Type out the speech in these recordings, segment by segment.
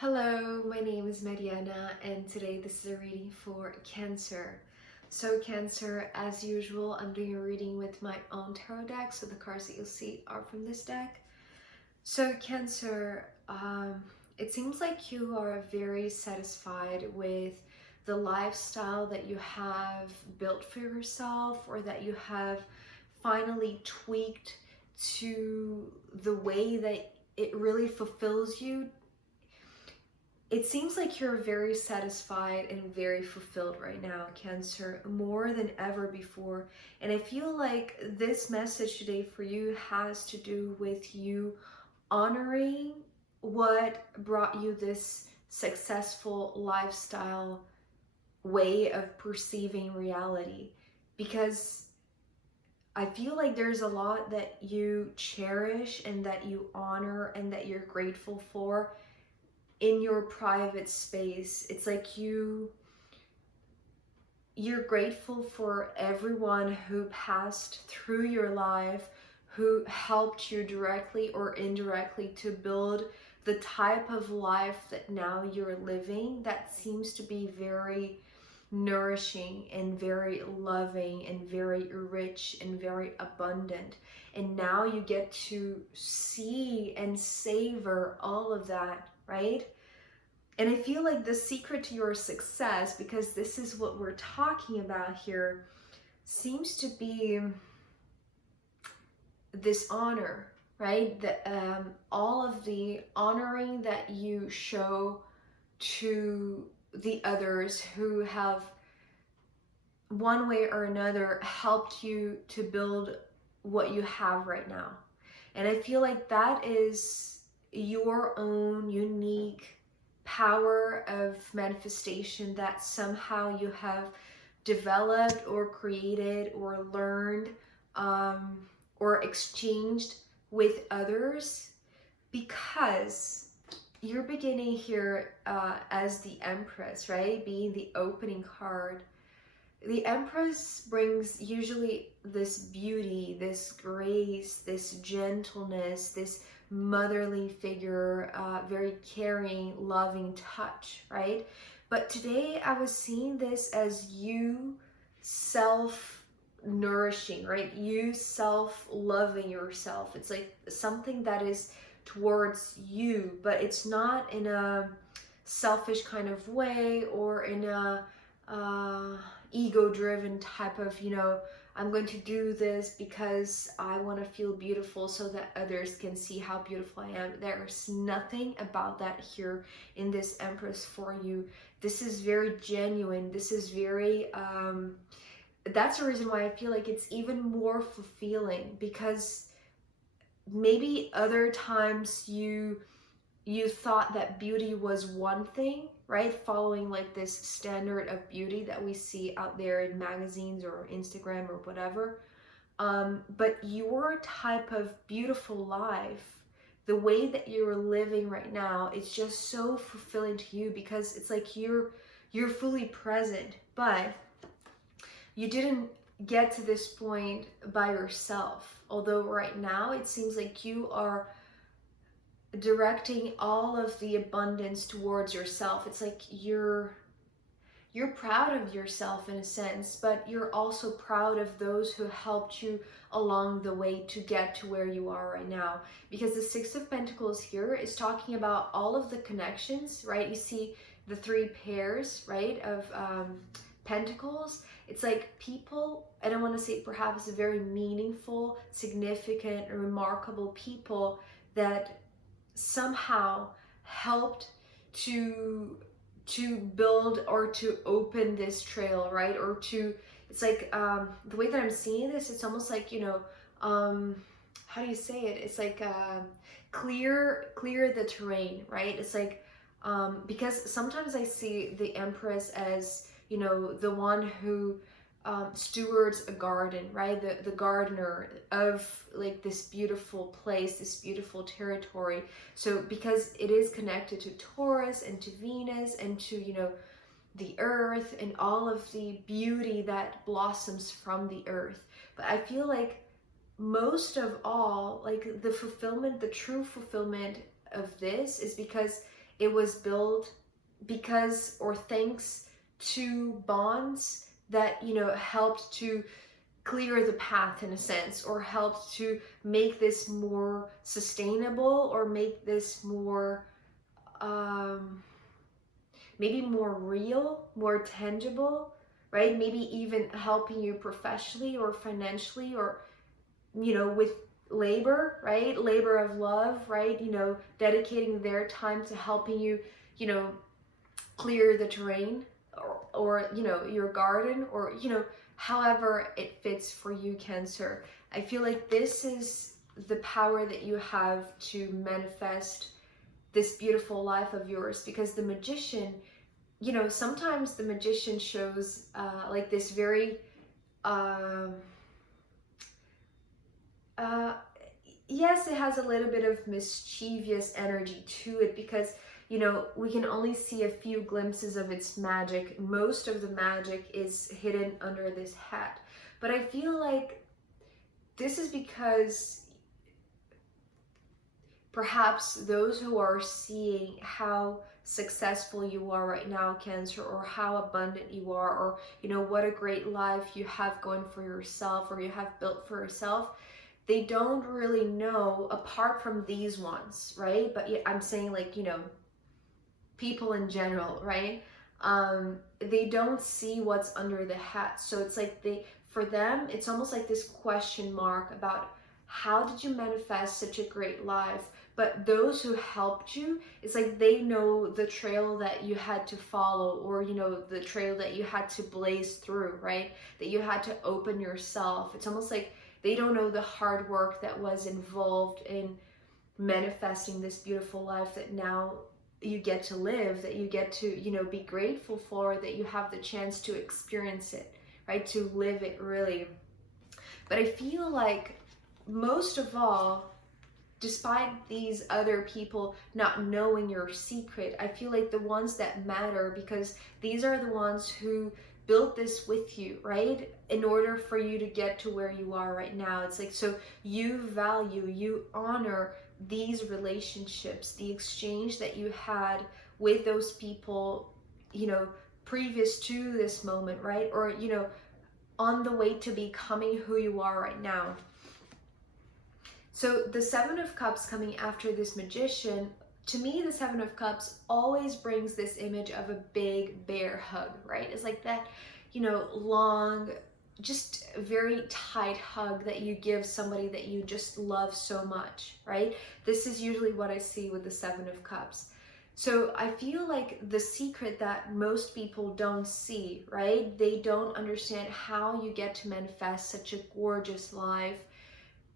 Hello, my name is Mariana, and today this is a reading for Cancer. So Cancer, as usual, I'm doing a reading with my own tarot deck, so the cards that you'll see are from this deck. So Cancer, it seems like you are very satisfied with the lifestyle that you have built for yourself, or that you have finally tweaked to the way that it really fulfills you. It seems like you're very satisfied and very fulfilled right now, Cancer, more than ever before. And I feel like this message today for you has to do with you honoring what brought you this successful lifestyle way of perceiving reality. Because I feel like there's a lot that you cherish and that you honor and that you're grateful for in your private space. It's like you're grateful for everyone who passed through your life, who helped you directly or indirectly to build the type of life that now you're living, that seems to be very nourishing and very loving and very rich and very abundant. And now you get to see and savor all of that, right? And I feel like the secret to your success, because this is what we're talking about here, seems to be this honor, right? All of the honoring that you show to the others who have one way or another helped you to build what you have right now. And I feel like that is your own unique power of manifestation that somehow you have developed or created or learned, or exchanged with others, because you're beginning here as the Empress, right? Being the opening card. The Empress brings usually this beauty, this grace, this gentleness, this motherly figure, very caring, loving touch, right? But today I was seeing this as you self-nourishing, right? You self-loving yourself. It's like something that is towards you, but it's not in a selfish kind of way or in a ego-driven type of, I'm going to do this because I want to feel beautiful so that others can see how beautiful I am. There's nothing about that here in this Empress for you. This is very genuine. This is very, that's the reason why I feel like it's even more fulfilling, because maybe other times you thought that beauty was one thing, right? Following like this standard of beauty that we see out there in magazines or Instagram or whatever. But your type of beautiful life, the way that you're living right now, it's just so fulfilling to you, because it's like you're fully present, but you didn't get to this point by yourself. Although right now it seems like you are directing all of the abundance towards yourself. It's like you're proud of yourself in a sense, but you're also proud of those who helped you along the way to get to where you are right now. Because the Six of Pentacles here is talking about all of the connections, right? You see the three pairs, right, of pentacles. It's like people, I don't want to say perhaps very meaningful, significant, remarkable people that somehow helped to build or to open this trail, right? Or to, it's like the way that I'm seeing this, it's almost like, how do you say it? It's like clear the terrain, right? It's like because sometimes I see the Empress as, the one who stewards a garden, right? The gardener of like this beautiful place, this beautiful territory. So because it is connected to Taurus and to Venus and to, the earth and all of the beauty that blossoms from the earth. But I feel like most of all, like the fulfillment, the true fulfillment of this is because it was built because or thanks to bonds that, you know, helped to clear the path in a sense, or helped to make this more sustainable, or make this more maybe more real, more tangible, right? Maybe even helping you professionally or financially, or, you know, with labor, right? Labor of love, right? You know, dedicating their time to helping you, you know, clear the terrain, or you know, your garden, or, you know, however it fits for you, Cancer. I feel like this is the power that you have to manifest this beautiful life of yours, because the Magician, you know, sometimes the Magician shows like this very um uh yes, it has a little bit of mischievous energy to it, because, you know, we can only see a few glimpses of its magic. Most of the magic is hidden under this hat. But I feel like this is because perhaps those who are seeing how successful you are right now, Cancer, or how abundant you are, or, you know, what a great life you have going for yourself, or you have built for yourself, they don't really know, apart from these ones, right? But yeah, I'm saying, like, you know, people in general, right? They don't see what's under the hat. So it's like for them, it's almost like this question mark about how did you manifest such a great life? But those who helped you, it's like they know the trail that you had to follow, or, you know, the trail that you had to blaze through, right? That you had to open yourself. It's almost like they don't know the hard work that was involved in manifesting this beautiful life that now you get to live, that you get to, you know, be grateful for, that you have the chance to experience it, right? To live it really. But I feel like most of all, despite these other people not knowing your secret, I feel like the ones that matter, because these are the ones who built this with you, right? In order for you to get to where you are right now. It's like, so you value, you honor these relationships, the exchange that you had with those people, you know, previous to this moment, right? Or, you know, on the way to becoming who you are right now. So the Seven of Cups coming after this Magician, to me, the Seven of Cups always brings this image of a big bear hug, right? It's like that, you know, long, just very tight hug that you give somebody that you just love so much, right? This is usually what I see with the Seven of Cups. So I feel like the secret that most people don't see, right? They don't understand how you get to manifest such a gorgeous life.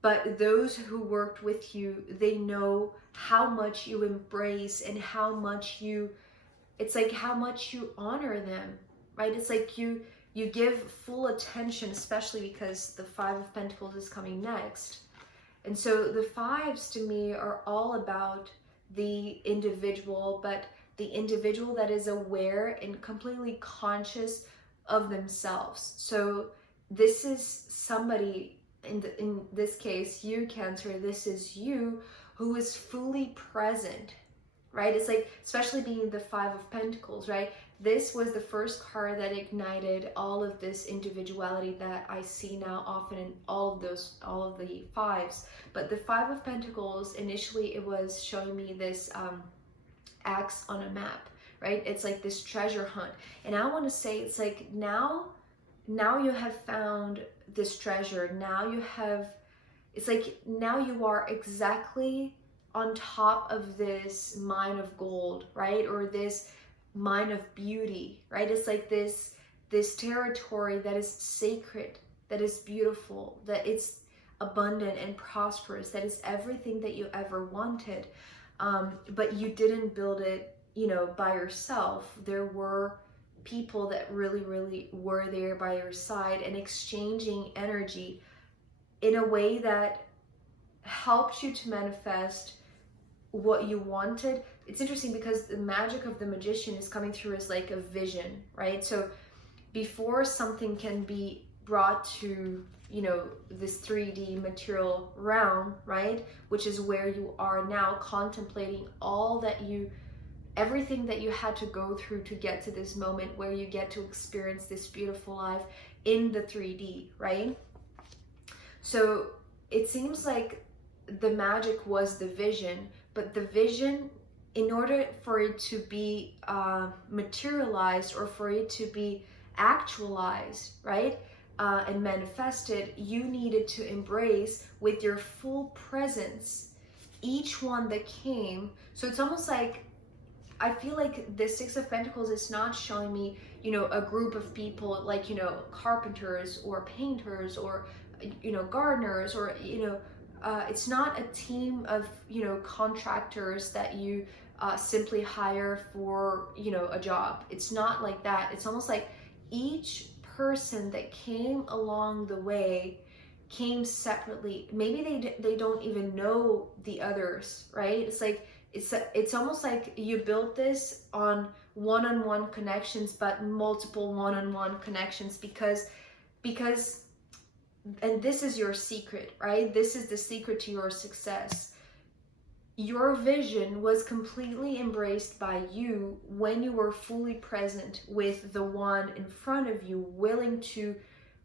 But those who worked with you, they know how much you embrace and how much you, it's like how much you honor them, right? It's like you give full attention, especially because the Five of Pentacles is coming next. And so the fives to me are all about the individual, but the individual that is aware and completely conscious of themselves. So this is somebody, in this case, you, Cancer, this is you who is fully present, right? It's like, especially being the Five of Pentacles, right? This was the first card that ignited all of this individuality that I see now often in all of the fives. But the Five of Pentacles, initially it was showing me this axe on a map, right? It's like this treasure hunt. And I want to say, it's like now you have found this treasure. Now you have, it's like now you are exactly on top of this mine of gold, right? Or this mine of beauty, right? It's like this territory that is sacred, that is beautiful, that it's abundant and prosperous, that is everything that you ever wanted. But you didn't build it, you know, by yourself. There were people that really were there by your side and exchanging energy in a way that helped you to manifest what you wanted. It's interesting because the magic of the Magician is coming through as like a vision, right? So before something can be brought to, you know, this 3D material realm, right, which is where you are now, contemplating all that you everything that you had to go through to get to this moment where you get to experience this beautiful life in the 3D, right? So it seems like the magic was the vision, but the vision, in order for it to be materialized, or for it to be actualized, right, and manifested, you needed to embrace with your full presence each one that came. So it's almost like, I feel like the Six of Pentacles is not showing me, you know, a group of people like, you know, carpenters or painters or, you know, gardeners, or, you know, it's not a team of, you know, contractors that you simply hire for, you know, a job. It's not like that. It's almost like each person that came along the way came separately. Maybe they don't even know the others, right? It's like, it's almost like you built this on one-on-one connections, but multiple one-on-one connections, because and this is your secret, right? This is the secret to your success. Your vision was completely embraced by you when you were fully present with the one in front of you, willing to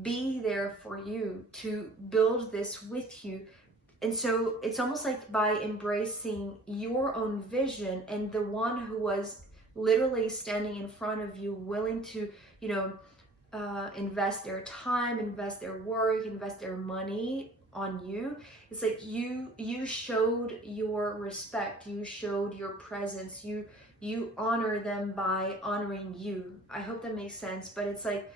be there for you, to build this with you. And so it's almost like by embracing your own vision, and the one who was literally standing in front of you, willing to, you know, invest their time, invest their work, invest their money on you. It's like you showed your respect, you showed your presence, you honor them by honoring you. I hope that makes sense. But it's like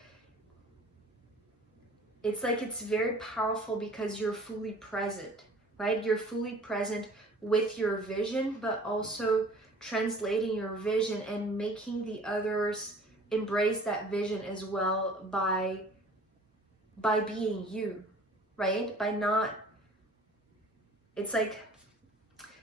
it's very powerful because you're fully present, right? You're fully present with your vision, but also translating your vision and making the others embrace that vision as well by being you, right? By not, it's like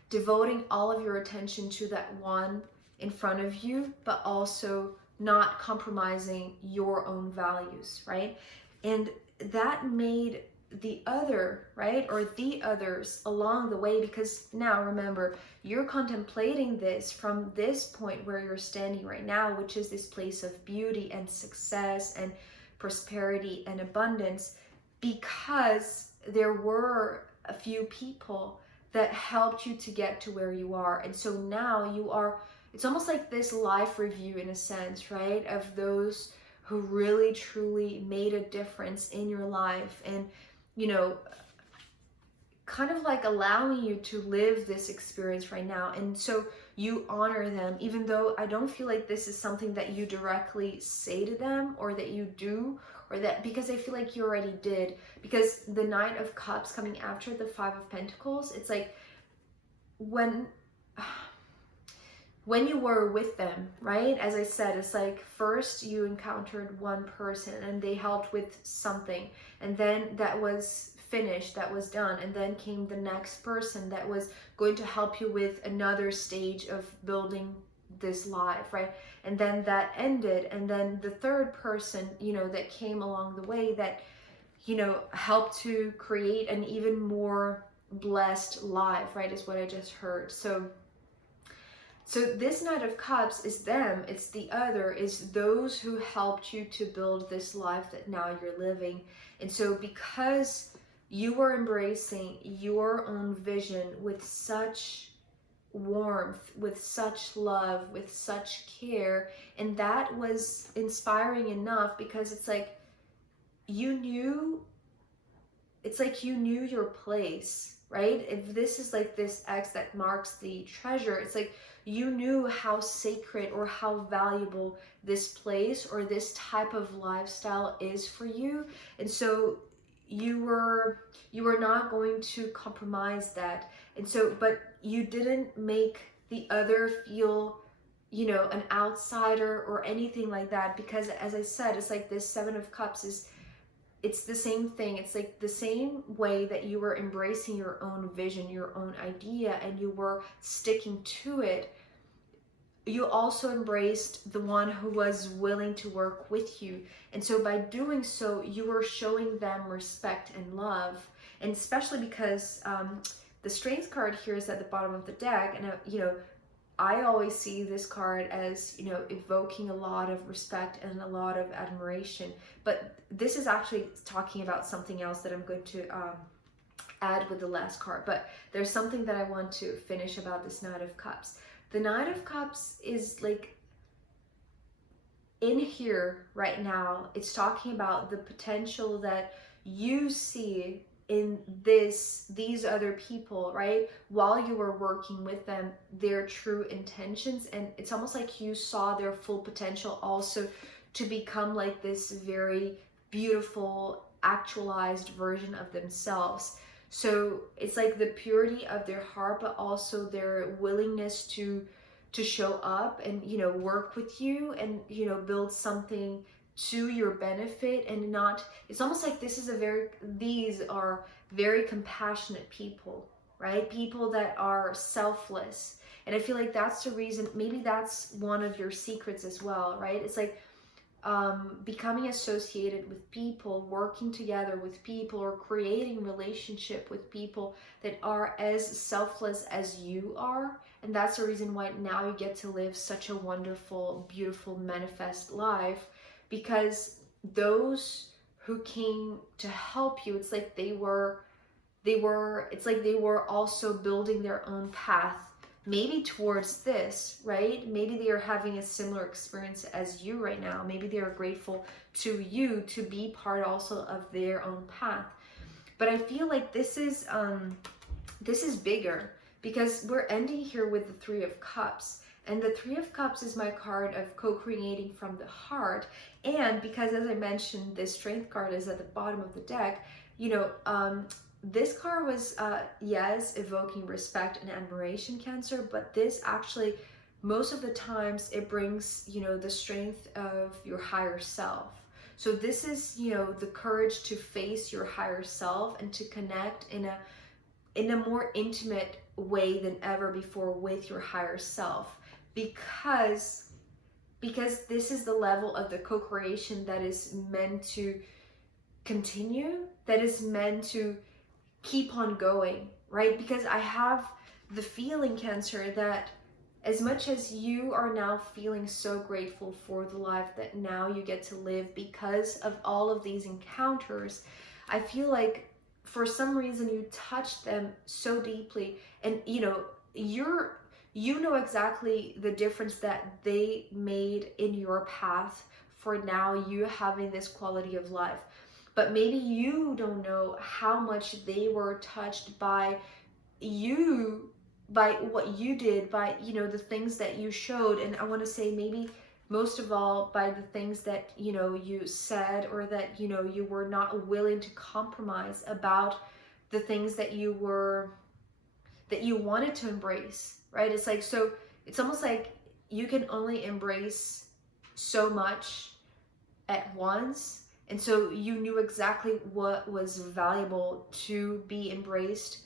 devoting all of your attention to that one in front of you, but also not compromising your own values, right? And that made the other, right, or the others along the way, because now remember, you're contemplating this from this point where you're standing right now, which is this place of beauty and success and prosperity and abundance, because there were a few people that helped you to get to where you are. And so now you are, it's almost like this life review in a sense, right, of those who really truly made a difference in your life, and, you know, kind of like allowing you to live this experience right now. And so you honor them, even though I don't feel like this is something that you directly say to them, or that you do, or that, because I feel like you already did, because the Knight of Cups coming after the Five of Pentacles, it's like when you were with them, right? As I said, it's like first you encountered one person and they helped with something, and then that was finished, that was done, and then came the next person that was going to help you with another stage of building this life, right? And then that ended, and then the third person, you know, that came along the way that, you know, helped to create an even more blessed life, right, is what I just heard. So this Knight of Cups is them, it's the other, is those who helped you to build this life that now you're living. And so because you were embracing your own vision with such warmth, with such love, with such care, and that was inspiring enough, because it's like you knew, it's like you knew your place, right? If this is like this X that marks the treasure, it's like you knew how sacred or how valuable this place or this type of lifestyle is for you. And so you were not going to compromise that. And so, but you didn't make the other feel, you know, an outsider or anything like that, because as I said, it's like this Seven of Cups is, it's the same thing. It's like the same way that you were embracing your own vision, your own idea, and you were sticking to it. You also embraced the one who was willing to work with you. And so by doing so, you were showing them respect and love. And especially because the Strength card here is at the bottom of the deck. And, you know, I always see this card as, you know, evoking a lot of respect and a lot of admiration. But this is actually talking about something else that I'm going to add with the last card. But there's something that I want to finish about this Knight of Cups. The Knight of Cups is like, in here right now, it's talking about the potential that you see in these other people, right? While you were working with them, their true intentions, and it's almost like you saw their full potential also to become like this very beautiful, actualized version of themselves. So it's like the purity of their heart, but also their willingness to show up and, you know, work with you and, you know, build something to your benefit. And not, it's almost like these are very compassionate people, right? People that are selfless. And I feel like that's the reason, maybe that's one of your secrets as well, right? It's like becoming associated with people, working together with people, or creating relationship with people that are as selfless as you are. And that's the reason why now you get to live such a wonderful, beautiful, manifest life, because those who came to help you, it's like they were also building their own path, maybe towards this, right? Maybe they are having a similar experience as you right now. Maybe they are grateful to you to be part also of their own path. But I feel like this is bigger, because we're ending here with the Three of Cups. And the Three of Cups is my card of co-creating from the heart. And because, as I mentioned, this Strength card is at the bottom of the deck, you know, this card was, yes, evoking respect and admiration, Cancer, but this actually, most of the times, it brings, you know, the strength of your higher self. So this is, you know, the courage to face your higher self and to connect in a more intimate way than ever before with your higher self, because this is the level of the co-creation that is meant to continue, that is meant to keep on going, right? Because I have the feeling, Cancer, that as much as you are now feeling so grateful for the life that now you get to live because of all of these encounters, I feel like for some reason you touched them so deeply, and you know, you know exactly the difference that they made in your path for now you having this quality of life. But maybe you don't know how much they were touched by you, by what you did, by, you know, the things that you showed. And I want to say maybe most of all by the things that, you know, you said, or that, you know, you were not willing to compromise about the things that you wanted to embrace, right? It's like, so it's almost like you can only embrace so much at once. And so you knew exactly what was valuable to be embraced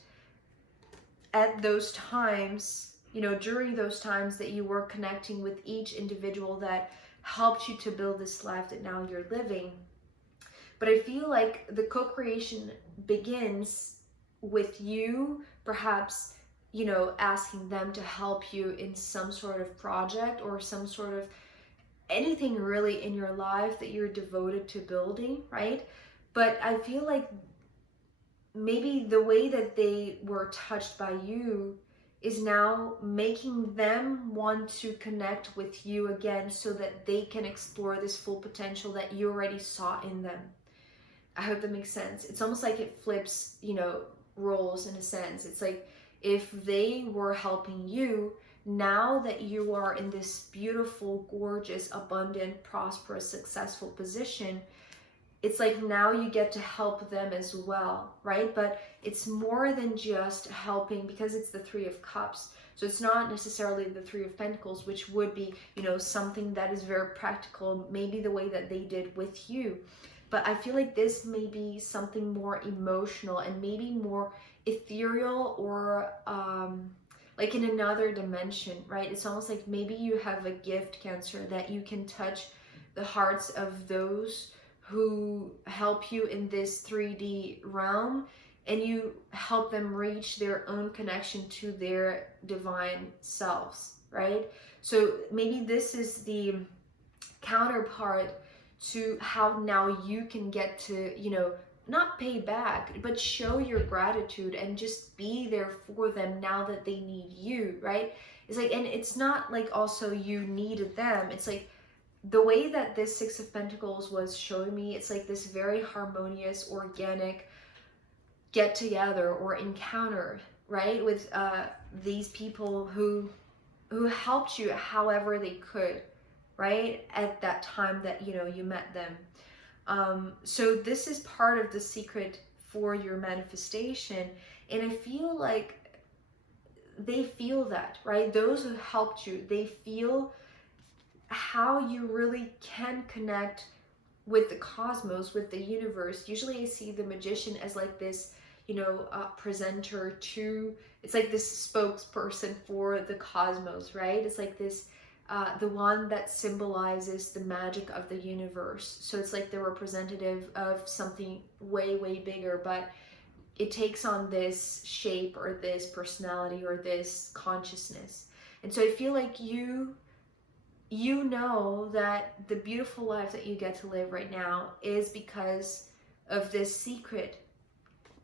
at those times, you know, during those times that you were connecting with each individual that helped you to build this life that now you're living. But I feel like the co-creation begins with you, perhaps, you know, asking them to help you in some sort of project or some sort of anything really in your life that you're devoted to building, right? But I feel like maybe the way that they were touched by you is now making them want to connect with you again, so that they can explore this full potential that you already saw in them. I hope that makes sense. It's almost like it flips, you know, roles in a sense. It's like if they were helping you, now that you are in this beautiful, gorgeous, abundant, prosperous, successful position, it's like now you get to help them as well, right? But it's more than just helping, because it's the Three of Cups. So it's not necessarily the Three of Pentacles, which would be, you know, something that is very practical, maybe the way that they did with you. But I feel like this may be something more emotional and maybe more ethereal, or like in another dimension, right? It's almost like maybe you have a gift, Cancer, that you can touch the hearts of those who help you in this 3D realm, and you help them reach their own connection to their divine selves. right? So maybe this is the counterpart to how now you can get to, you know, not pay back, but show your gratitude and just be there for them now that they need you, right? It's like, and it's not like also you needed them. It's like the way that this Six of Pentacles was showing me, it's like this very harmonious, organic get together or encounter, right? With these people who helped you however they could, right? At that time that, you know, you met them. So this is part of the secret for your manifestation. And I feel like they feel that, right? Those who helped you, they feel how you really can connect with the cosmos, with the universe. Usually I see the magician as like this, you know, presenter to, it's like this spokesperson for the cosmos, right? It's like this, the one that symbolizes the magic of the universe. So it's like the representative of something way, way bigger, but it takes on this shape or this personality or this consciousness. And so I feel like you know that the beautiful life that you get to live right now is because of this secret,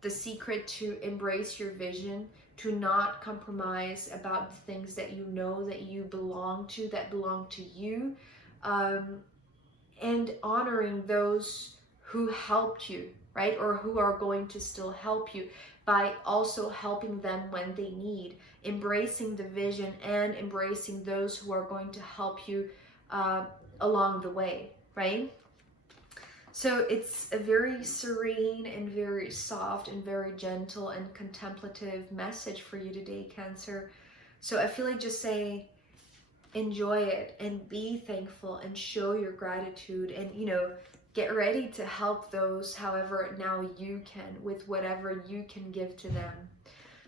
the secret to embrace your vision, to not compromise about the things that you know that you belong to, that belong to you, and honoring those who helped you, right? Or who are going to still help you by also helping them when they need, embracing the vision and embracing those who are going to help you along the way, right? So it's a very serene and very soft and very gentle and contemplative message for you today, Cancer. So I feel like just say, enjoy it and be thankful and show your gratitude, and, you know, get ready to help those however now you can, with whatever you can give to them.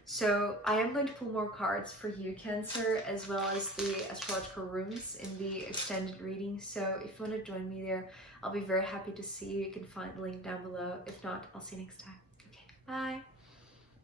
So I am going to pull more cards for you, Cancer, as well as the astrological rooms in the extended reading. So if you want to join me there, I'll be very happy to see you. You can find the link down below. If not, I'll see you next time. Okay, bye.